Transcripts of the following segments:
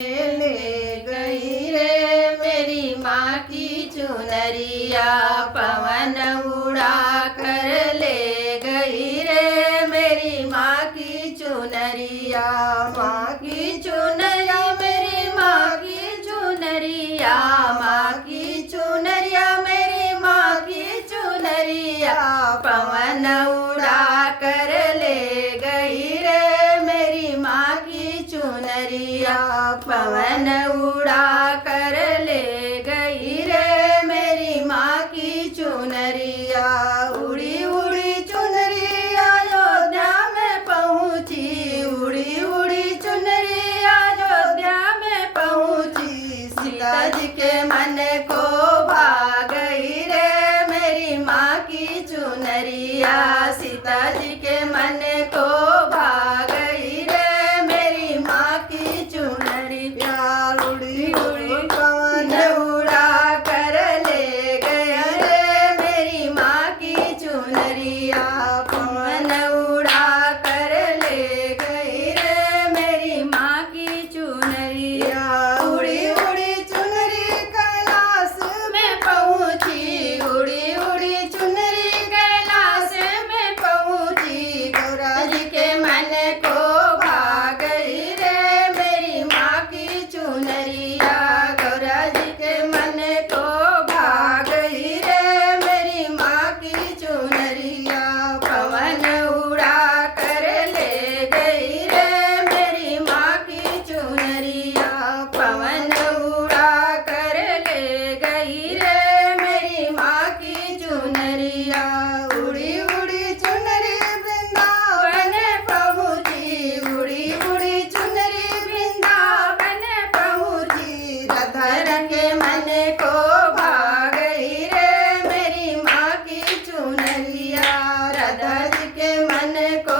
ले गई रे मेरी माँ की चुनरिया, पवन उड़ा कर ले गई रे मेरी माँ की चुनरिया। माँ की चुनरिया मेरी माँ की चुनरिया, माँ की चुनरिया मेरी माँ की चुनरिया, पवन उड़ा कर ले गई रे मेरी माँ की चुनरिया, पवन उड़ा कर ले गई रे मेरी माँ की चुनरिया। उड़ी उड़ी चुनरी अयोध्या में पहुँची, उड़ी उड़ी चुनरी अयोध्या में पहुँची, सीता जी के मन को भा गई रे मेरी माँ की चुनरिया, सीता जी के मन को भा गई रे मेरी माँ की चुनरिया। उड़ी उड़ी पवन उड़ा कर ले गया रे मेरी माँ की चुनरिया, पवन उड़ा कर ले गई रे मेरी माँ की चुनरिया। उड़ी उड़ी चुनरी कैलाश में पहुँची, उड़ी उड़ी चुनरी कैलाश में पहुँची, गौरा जी के मन को भा गई रे मेरी माँ की चुनरिया, गौरा जी के मन को भा गई रे मेरी माँ की चुनरिया। पवन उड़ा कर ले गई रे मेरी माँ की चुनरिया, पवन उड़ा कर ले गई रे मेरी माँ की चुनरिया। उड़ी उड़ी चुनरी वृंदावन पहुँची, उड़ी उड़ी चुनरी वृंदावन पहुँची, राधा के मन को भा गई रे मेरी माँ की चुनरिया, राधा जी के मन को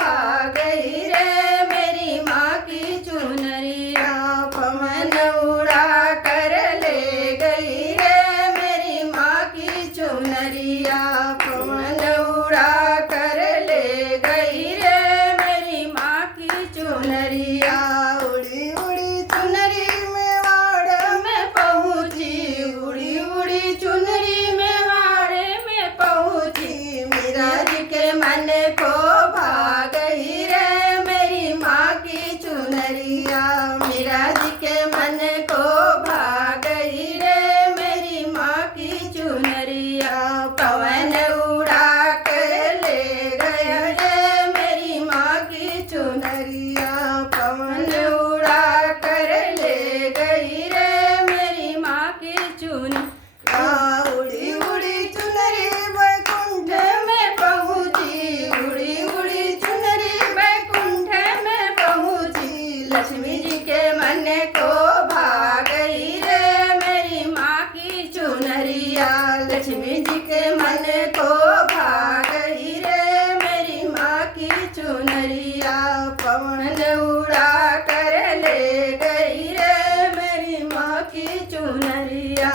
भा गई रे मेरी माँ की चुनरिया। पवन उड़ा कर ले गई रे मेरी माँ की चुनरिया, पवन उड़ा कर ले गई रे मेरी माँ की चुनरिया। उड़ी उड़ी चुनरी मेवाड़ में पहुँची, उड़ी उड़ी चुनरी मेवाड़ में पहुँची, मीरा जी के मन को भा गई रे मेरी माँ की चुनरिया, मीरा जी के मन को भा गई रे मेरी माँ की चुनरिया। पवन उड़ा कर ले गया रे मेरी माँ की चुनरिया, पवन उड़ा कर ले गई रे मेरी माँ की चुनरिया। उड़ी उड़ी चुनरी वैकुंठ में पहुँची, उड़ी उड़ी चुनरी वैकुंठ में पहुँची, लक्ष्मी जी के मन को भा गई रे मेरी माँ की चुनरिया, लक्ष्मी जी के मन को भा गई रे मेरी माँ की चुनरिया। पवन उड़ा कर ले गई रे मेरी माँ की चुनरिया,